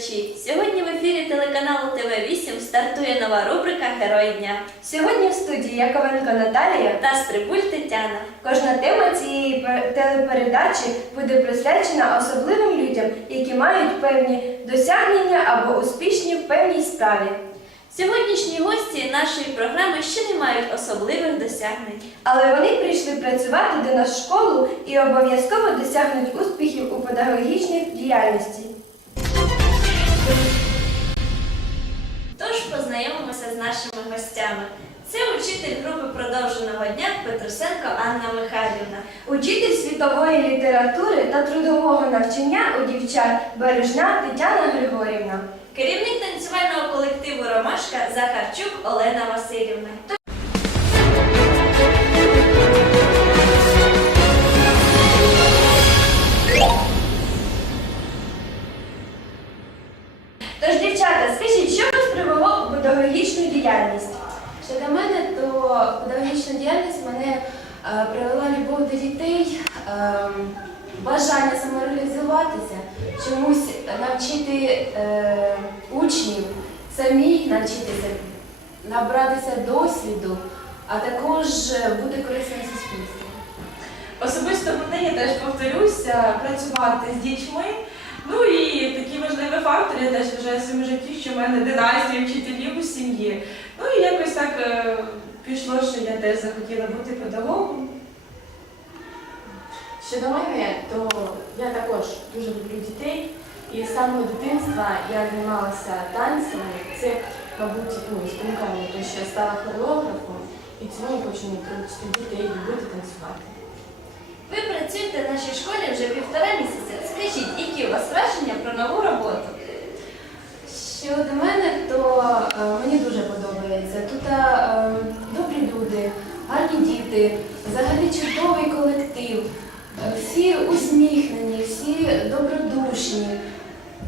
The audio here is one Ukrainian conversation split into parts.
телеглядачі! Сьогодні в ефірі телеканалу ТВ8 стартує нова рубрика Герої дня Сьогодні в студії Яковенко Наталія. та Стрибуль Тетяна. Кожна тема цієї телепередачі буде присвячена особливим людям, які мають певні досягнення або успішні в певній справі. Сьогоднішні гості нашої програми ще не мають особливих досягнень. Але вони прийшли працювати до нас в школу і обов'язково досягнуть успіхів у педагогічній діяльності. Тож познайомимося з нашими гостями. Це учитель групи продовженого дня Петрусенко Анна Михайлівна. Учитель світової літератури та трудового навчання у дівчат Бережна Тетяна Григорівна. Керівник танцювального колективу Ромашка Захарчук Олена Васильівна. Чомусь навчити е, учнів, самі навчитися, набратися досвіду, а також е, бути корисним суспільству. Особисто мене я теж повторюся працювати з дітьми. Ну і такі важливі фактори я теж вважаю в своєму житті, що в мене династія вчителів у сім'ї. Ну і якось так е, пішло, що я теж захотіла бути педагогом. Щодо мене, то я також дуже люблю дітей, і з самого дитинства я займалася танцями. Це, мабуть, ну, спонукало, тому що я стала хореографом, і цьому хочу навчити дітей любити танцювати. Ви працюєте в нашій школі вже півтора місяця. Скажіть, які у вас враження про нову роботу? Щодо мене, то е, мені дуже подобається. Тут е, добрі люди, гарні діти, взагалі чудовий колектив, всі усміхнені, всі добродушні.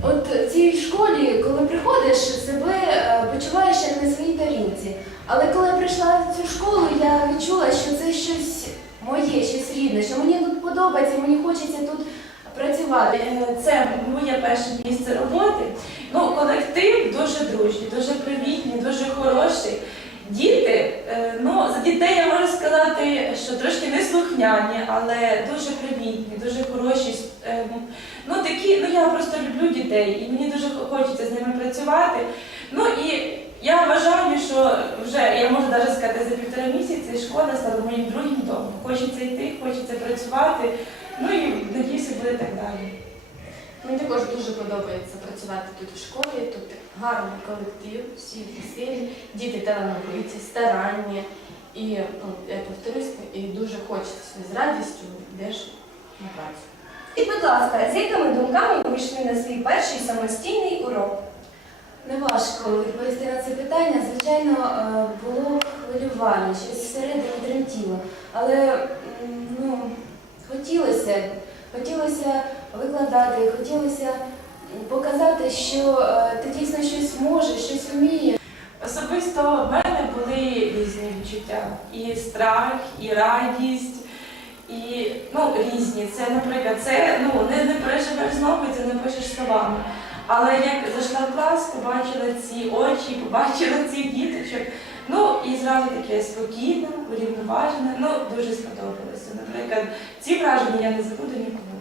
От в цій школі, коли приходиш, себе е, почуваєш як на своїй тарілці. Але коли я прийшла в цю школу, я відчула, що це щось моє, щось рідне, що мені тут подобається, мені хочеться тут працювати. Е, Це моє перше місце роботи. Ну, колектив дуже дружній, дуже привітний, дуже хороший. Діти, е, ну за дітей я можу сказати, що трошки неслухняні, але дуже привітні, дуже хороші. Е, Ну такі, ну я просто люблю дітей і мені дуже хочеться з ними працювати. Ну і я вважаю, що вже я можу навіть сказати, за півтора місяці школа стала моїм другим домом. Хочеться йти, хочеться працювати. Ну і надіюся, буде так далі. Мені також дуже подобається працювати тут в школі. Тут гарний колектив, всі веселі, діти талановиті, старанні. І ну, я повторюсь, і дуже хочеться з радістю йдеш на працю. І, будь ласка, з якими думками ви йшли на свій перший самостійний урок? Неважко відповісти на це питання. Звичайно, е, було хвилювання, щось всередині тремтіло. Але ну, хотілося, хотілося викладати, хотілося показати, що е, ти дійсно щось можеш, щось вмієш. Особисто в мене були різні відчуття. І страх, і радість, і ну, різні. Це, наприклад, це ну, не, не переживеш знову, це не пишеш словами. Але як зайшла в клас, побачила ці очі, побачила цих діточок. Ну і зразу таке спокійне, урівноважене. Ну, дуже сподобалося. Наприклад, ці враження я не забуду ніколи.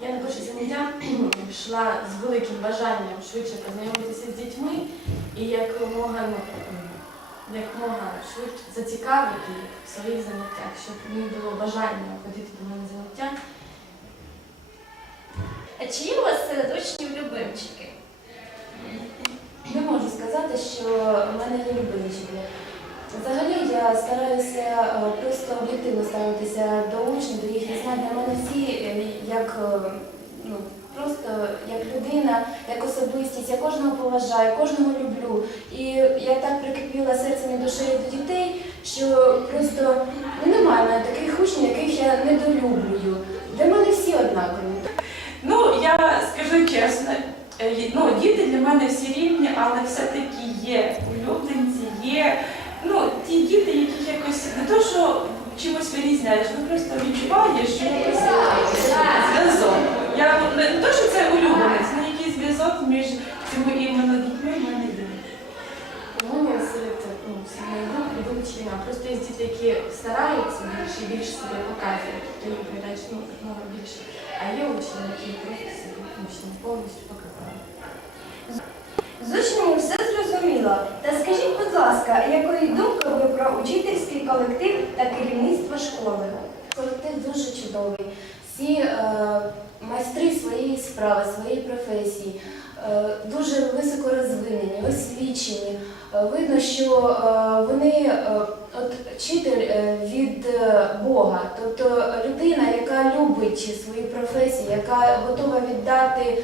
Я на перше заняття йшла з великим бажанням швидше познайомитися з дітьми і якомога, ну, якомога швидше зацікавити їх в своїх заняттях, щоб в них було бажання ходити до мене заняття. А чи є у вас серед учнів любимчики? Не можу сказати, що в мене є любимчики. Взагалі я стараюся е, просто об'єктивно ставитися до учнів, до їхніх знань. Для мене всі е, як е, ну, просто як людина, як особистість. Я кожного поважаю, кожного люблю. І я так прикипіла серцем і душею до дітей, що просто ну, немає мене таких учнів, яких я недолюблюю. Для мене всі однакові. Ну, я скажу чесно, е, ну, діти для мене всі рівні, але все-таки є улюбленці, є ну, ті діти, яких якось не то, що чимось вирізняєш, ну просто відчуваєш, що якось зв'язок. Я не то, що це улюбленець, ну якийсь зв'язок. між цими іменно дітьми в мене є. У мене серед ну, всієї групи вилучення. Просто є діти, які стараються більше і більше себе показують, то їм передач ну, много більше. А є учні, які просто себе ну, ще не повністю показали. З учнями все зрозуміло. Та скажіть, будь ласка, якої думки ви про учительський колектив та керівництво школи? Колектив дуже чудовий. Всі е, майстри своєї справи, своєї професії, е, дуже високо розвинені, освічені. Е, видно, що е, вони от вчитель від Бога, тобто людина, яка любить свою професію, яка готова віддати.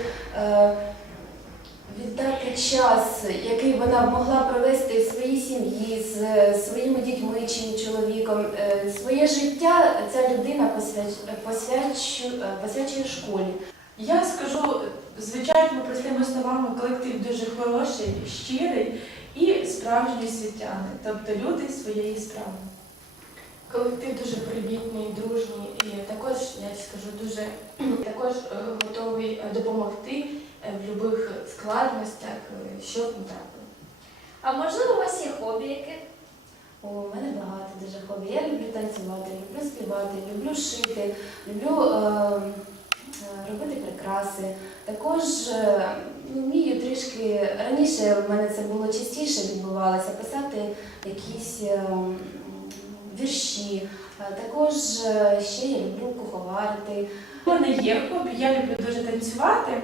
Віддати час, який вона б могла провести в своїй сім'ї, з своїми дітьми чи чоловіком. Е, Своє життя ця людина е, посвячує школі. Я скажу звичайними простими словами, колектив дуже хороший, щирий і справжні світяни, тобто люди своєї справи. Колектив дуже привітний, дружній і також, я скажу, дуже також е, готовий допомогти в будь-яких складностях, е, що б не трапило. А можливо, у вас є хобі яке? О, У мене багато дуже хобі. Я люблю танцювати, люблю співати, люблю шити, люблю е, е, робити прикраси. Також е, вмію трішки раніше в мене це було частіше відбувалося, писати якісь е, вірші. Е, Також е, ще я люблю куховарити. У мене є хобі, я люблю дуже танцювати, е,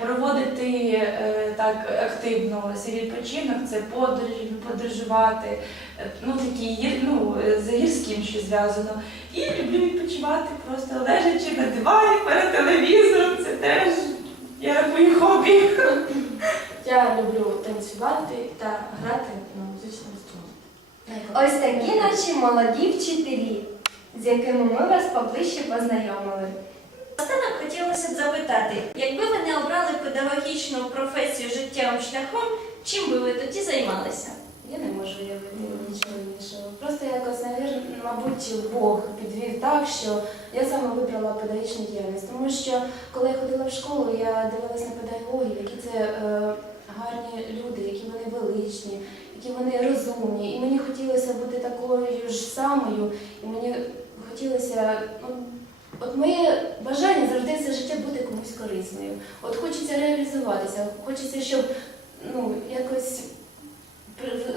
проводити е, так активно свій відпочинок, це подорожі, подорожувати, е, ну такі ну, е, з гірським що зв'язано. І люблю відпочивати просто лежачи на дивані перед телевізором. Це теж я рахую хобі. Я люблю танцювати та грати на музичному інструменті. Ось такі наші молоді вчителі, з якими ми вас поближче познайомили. Останок хотілося б запитати, обрали педагогічну професію життєвим шляхом, чим би ви тоді займалися? Я не можу уявити нічого іншого. Просто якось, мабуть, Бог підвів так, що я саме вибрала педагогічну діяльність. Тому що коли я ходила в школу, я дивилася на педагогів, які це е, гарні люди, які вони величні, які вони розумні. І мені хотілося бути такою ж самою, і мені хотілося. Ну, От моє бажання завжди все життя бути комусь корисною. От хочеться реалізуватися, хочеться, щоб ну, якось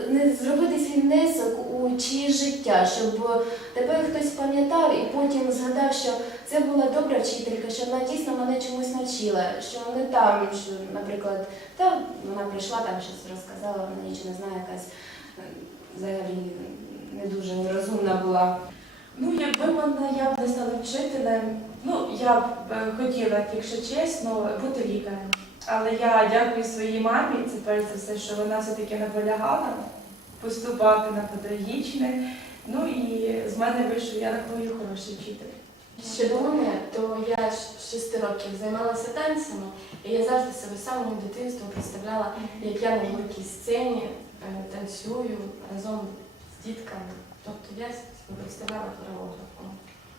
не зробити свій внесок у чиє життя, щоб тебе хтось пам'ятав і потім згадав, що це була добра вчителька, що вона дійсно мене чомусь навчила, що не там, що, наприклад, та вона прийшла там щось розказала, вона нічого не знає, якась е, взагалі не дуже розумна була. Ну, я б не стала вчителем, ну я б е, хотіла, якщо чесно, бути лікарем. Але я дякую своїй мамі, це перш за все, що вона все-таки наполягала поступати на педагогічне. Ну і з мене вийшов, я рахую, хороший вчитель. Щодо мене, то я з 6 років займалася танцями, і я завжди себе з самого дитинства представляла, як я на великій сцені е, танцюю разом з дітками. Тобто я представляла хореографом.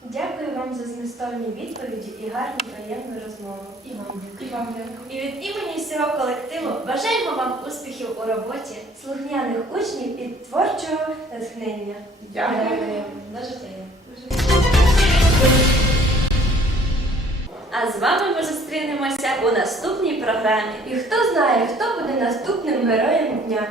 Дякую вам за змістовні відповіді і гарну приємну розмову. І вам дякую. І від імені всього колективу бажаємо вам успіхів у роботі. Слухняних учнів і творчого натхнення. Дякую. Дякую. На життя. А з вами ми зустрінемося у наступній програмі. І хто знає, хто буде наступним героєм дня.